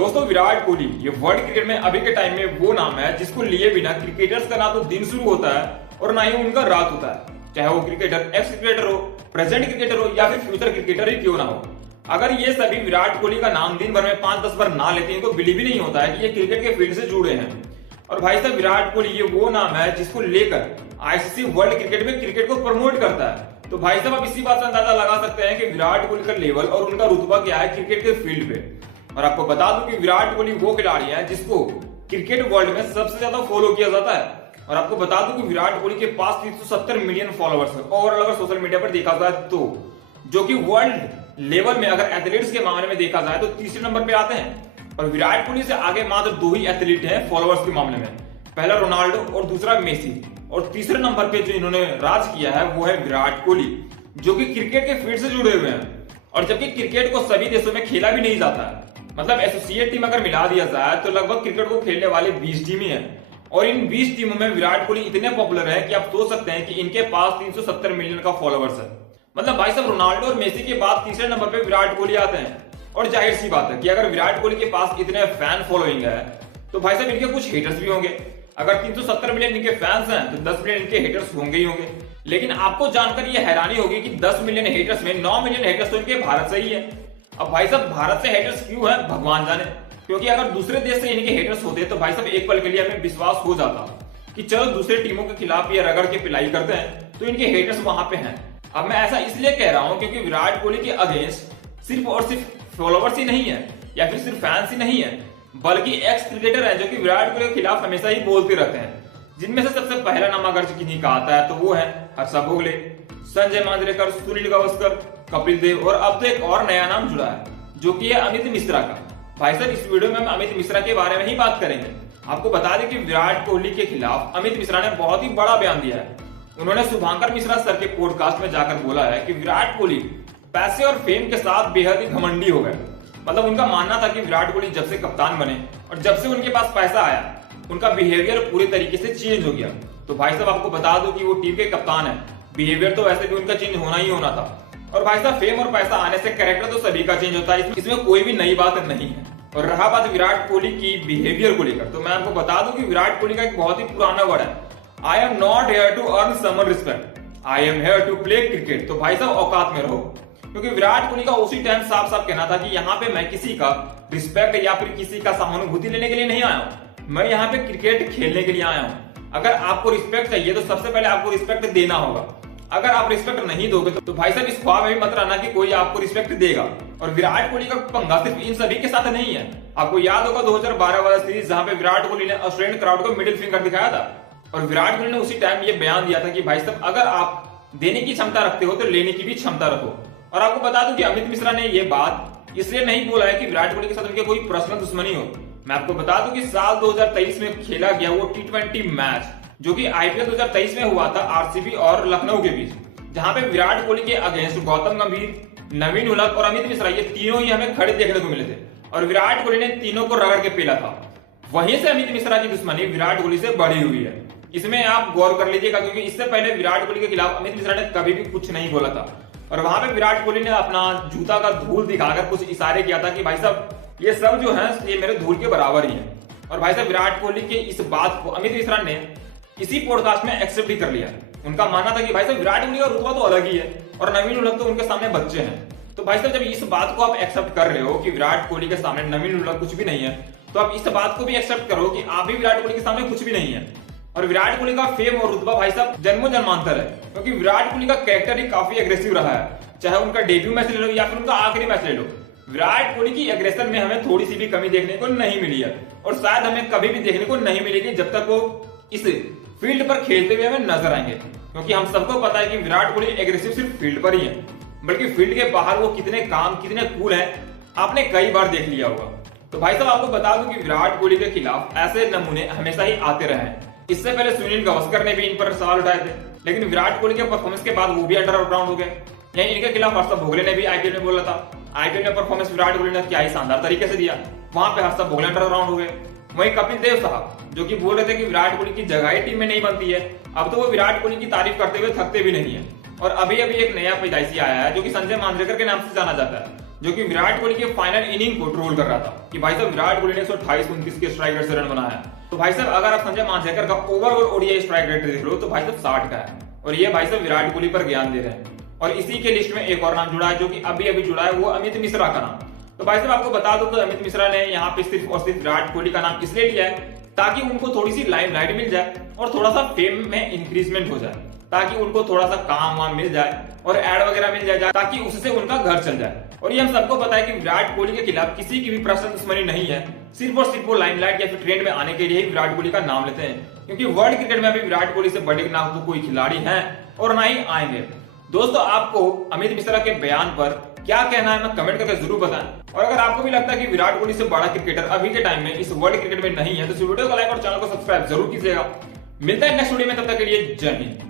दोस्तों विराट कोहली ये world cricket में अभी के टाइम में वो नाम है जिसको लिए बिना क्रिकेटर्स का ना तो दिन शुरू होता है और ना ही उनका रात होता है। चाहे वो क्रिकेटर एक्स क्रिकेटर हो, प्रेजेंट क्रिकेटर हो या फिर फ्यूचर क्रिकेटर ही क्यों ना हो। अगर ये सभी विराट कोहली का नाम दिन भर में 5-10 बार ना लेते हैं तो बिलीव ही नहीं होता है कि ये क्रिकेट के फील्ड से जुड़े हैं। और भाई साहब विराट कोहली ये वो नाम है जिसको लेकर आईसीसी वर्ल्ड क्रिकेट में क्रिकेट को प्रमोट करता है। तो भाई साहब आप इसी बात से अंदाजा लगा सकते हैं कि विराट कोहली का लेवल और उनका रुतबा क्या है क्रिकेट के फील्ड पे। और आपको बता दूं कि विराट कोहली वो खिलाड़ी है जिसको क्रिकेट वर्ल्ड में सबसे ज्यादा फॉलो किया जाता है। और आपको बता दूं कि विराट कोहली के पास 370 मिलियन फॉलोअर्स है। ओवरऑल अगर सोशल मीडिया पर देखा जाए तो जो कि वर्ल्ड लेवल में अगर एथलीट्स के मामले में देखा जाए तो तीसरे नंबर पे आते हैं। और विराट कोहली से आगे मात्र 2 ही एथलीट हैं फॉलोअर्स के मामले में, पहला रोनाल्डो और दूसरा मेसी। और तीसरे नंबर पे जो इन्होंने राज किया है वो है विराट कोहली, जो कि क्रिकेट के फील्ड से जुड़े हुए हैं। और जबकि क्रिकेट को सभी देशों में खेला भी नहीं जाता है, मतलब एसोसिएट टीम अगर मिला दिया जाए तो लगभग क्रिकेट को खेलने वाले 20 टीम ही है। और इन 20 टीमों में विराट कोहली इतने पॉपुलर है कि आप सोच सकते हैं कि इनके पास 370 मिलियन का फॉलोअर्स है। मतलब भाई साहब रोनाल्डो और मेसी के बाद तीसरे नंबर पे विराट कोहली आते हैं। और जाहिर सी बात है कि अगर विराट कोहली के पास इतने फैन फॉलोइंग है तो भाई साहब इनके कुछ हेटर्स भी होंगे। अगर 370 मिलियन इनके फैंस हैं तो 10 मिलियन इनके हेटर्स होंगे ही होंगे। लेकिन आपको जानकर ये हैरानी होगी कि 10 मिलियन हेटर्स में 9 मिलियन हेटर्स तो इनके भारत से ही है। अब भाई साहब भारत से हेटर्स क्यों है भगवान जाने, क्योंकि अगर दूसरे देश से इनके हेटर्स होते तो भाई साहब एक पल के लिए हमें विश्वास हो जाता कि चलो दूसरे टीमों के खिलाफ ये रगड़ के पिलाई करते हैं तो इनके हेटर्स वहां पे हैं। अब मैं ऐसा इसलिए कह रहा हूं क्योंकि विराट कोहली के अगेंस्ट सिर्फ और सिर्फ फॉलोवर्स ही नहीं है या फिर सिर्फ फैंस ही नहीं है, बल्कि एक्स क्रिकेटर है जो कि विराट कोहली के खिलाफ हमेशा ही बोलते रहते हैं। जिनमें से सबसे पहला नाम अगर किन्हीं का आता है तो वो है हर्षा भोगले, संजय मांजरेकर, सुनील गावस्कर, कपिल देव और अब तो एक और नया नाम जुड़ा है जो कि है अमित मिश्रा का। भाई साहब इस वीडियो में हम अमित मिश्रा के बारे में ही बात करेंगे। आपको बता दें कि विराट कोहली के खिलाफ अमित मिश्रा ने बहुत ही बड़ा बयान दिया है। उन्होंने शुभांकर मिश्रा सर के पॉडकास्ट में जाकर बोला है कि विराट कोहली पैसे और फेम के साथ बेहद ही घमंडी हो गए। मतलब उनका मानना था कि विराट कोहली जब से कप्तान बने और जब से उनके पास पैसा आया उनका बिहेवियर पूरे तरीके से चेंज हो गया। तो भाई साहब आपको बता दूं कि वो टीम के कप्तान है, बिहेवियर तो वैसे भी उनका चेंज होना ही होना था। और भाई साहब फेम और पैसा आने से कैरेक्टर तो सभी का चेंज होता है, इसमें कोई भी नई बात नहीं है। और रहा बात विराट कोहली की बिहेवियर को लेकर, तो मैं आपको बता दूं कि विराट कोहली का एक बहुत ही पुराना वर्ड है, I am not here to earn someone respect, I am here to play cricket. तो भाई साहब औकात में रहो, क्योंकि विराट कोहली का उसी टाइम साफ साफ कहना था कि यहाँ पे मैं किसी का रिस्पेक्ट या फिर किसी का सहानुभूति लेने के लिए नहीं आया हूँ, मैं यहाँ पे क्रिकेट खेलने के लिए आया हूँ। अगर आपको रिस्पेक्ट चाहिए तो सबसे पहले आपको रिस्पेक्ट देना होगा। अगर आप रिस्पेक्ट नहीं दोगे तो भाई साहब इस ख्वाब में भी मत रहना कि कोई आपको रिस्पेक्ट देगा। और विराट कोहली का पंगा सिर्फ इन सभी के साथ नहीं है। आपको याद होगा 2012 वाला सीरीज जहां पे विराट कोहली ने ऑस्ट्रेलियन क्राउड को मिडिल फिंगर दिखाया था। और विराट कोहली ने उसी टाइम ये बयान दिया था कि भाई साहब अगर आप देने की क्षमता रखते हो तो लेने की भी क्षमता रखो। और आपको बता दूं कि अमित मिश्रा ने ये बात इसलिए नहीं बोला है कि विराट कोहली के साथ उनके कोई पर्सनल दुश्मनी हो। मैं आपको बता दूं कि साल 2023 में खेला गया वो T20 मैच जो कि आईपीएल 2023 में हुआ था आरसीबी और लखनऊ के बीच, जहां पे विराट कोहली के अगेंस्ट गौतम गंभीर, नवीन उलक और अमित मिश्रा ये तीनों ही हमें खड़े देखने को मिले थे। और विराट कोहली ने तीनों को रगड़ के पेला था। वहीं से अमित मिश्रा की दुश्मनी विराट कोहली से बढ़ी हुई है। इसमें आप गौर कर लीजिएगा, क्योंकि इससे पहले विराट कोहली के खिलाफ अमित मिश्रा ने कभी भी कुछ नहीं बोला था। और वहां पे विराट कोहली ने अपना जूता का धूल दिखाकर कुछ इशारे किया था कि भाई साहब ये सब जो है ये मेरे धूल के बराबर ही है। और भाई साहब विराट कोहली के इस बात को अमित मिश्रा ने इसी पॉडकास्ट में एक्सेप्ट भी कर लिया। उनका मानना था कि भाई साहब विराट कोहली का रुतबा तो अलग ही है और नवीन उलक तो उनके सामने बच्चे हैं। तो भाई साहब जब इस बात को आप एक्सेप्ट कर रहे हो कि विराट कोहली के सामने नवीन उलक कुछ भी नहीं है, तो आप इस बात को भी एक्सेप्ट करो कि आप भी विराट कोहली के सामने कुछ भी नहीं है। और विराट कोहली का फेम और रुतबा भाई साहब जन्मों जन्मांतर है, क्योंकि विराट कोहली का कैरेक्टर ही काफी एग्रेसिव रहा है। चाहे उनका डेब्यू मैच ले लो या फिर उनका आखिरी मैच ले लो, विराट कोहली की एग्रेशन में हमें थोड़ी सी भी कमी देखने को नहीं मिली है। और शायद हमें कभी भी देखने को नहीं मिलेगी जब तक वो इस फील्ड पर खेलते हुए हमें नजर आएंगे। क्योंकि हम सबको पता है कि विराट कोहली एग्रेसिव सिर्फ फील्ड पर ही है, बल्कि फील्ड के बाहर वो कितने काम कितने कूल हैं आपने कई बार देख लिया होगा। तो भाई साहब आपको बता दूं कि विराट कोहली के खिलाफ ऐसे नमूने हमेशा ही आते रहे हैं। इससे पहले सुनील गावस्कर ने भी इन पर सवाल उठाए थे, लेकिन विराट कोहली के परफॉर्मेंस के बाद वो भी अंडर ग्राउंड हो गए। यहीं इनके खिलाफ हर्षा भोगले ने भी आईपीएल में बोला था, आईपीएल में परफॉर्मेंस विराट कोहली ने क्या ही शानदार तरीके से दिया, वहां पे हर्षा भोगले अंडर ग्राउंड हो गए। वहीं कपिल देव साहब जो कि बोल रहे थे कि विराट कोहली की जगह ही टीम में नहीं बनती है, अब तो वो विराट कोहली की तारीफ करते हुए थकते भी नहीं है। और अभी अभी एक नया पैदाइशी आया है जो कि संजय मांजरेकर के नाम से जाना जाता है। जो कि विराट कोहली के फाइनल इनिंग को ट्रोल कर रहा था कि भाई साहब विराट कोहली ने 128-29 के स्ट्राइक रेट से रन बनाया। तो भाई साहब अगर आप संजय मांजरेकर का ओवरऑल ओडीआई स्ट्राइक रेट देख लो तो भाई साहब 60 का है, और ये भाई साहब विराट कोहली पर ज्ञान दे रहे हैं। और इसी के लिस्ट में एक और नाम जुड़ा है जो कि अभी अभी जुड़ा है, वो अमित मिश्रा का नाम। तो भाई साहब आपको बता दो तो अमित मिश्रा ने यहाँ पे सिर्फ और सिर्फ विराट कोहली का नाम इसलिए लिया है ताकि उनको थोड़ी सी लाइमलाइट मिल जाए और थोड़ा सा फेम में इंक्रीजमेंट हो जाए, ताकि उनको थोड़ा सा काम वाम मिल जाए और एड वगैरह मिल जाए ताकि उससे उनका घर चल जाए। और ये हम सबको पता है कि विराट कोहली के खिलाफ किसी की भी पर्सनल दुश्मनी नहीं है, सिर्फ और सिर्फ वो लाइमलाइट या फिर ट्रेंड में आने के लिए ही विराट कोहली का नाम लेते हैं, क्योंकि वर्ल्ड क्रिकेट में अभी विराट कोहली से बड़े ना तो कोई खिलाड़ी हैं और ना ही आएंगे। दोस्तों आपको अमित मिश्रा के बयान पर क्या कहना है मैं कमेंट करके जरूर बताएं। और अगर आपको भी लगता है कि विराट कोहली से बड़ा क्रिकेटर अभी के टाइम में इस वर्ल्ड क्रिकेट में नहीं है तो इस वीडियो को लाइक और चैनल को सब्सक्राइब जरूर कीजिएगा। मिलता है नेक्स्ट वीडियो में, तब तक के लिए जय हिंद।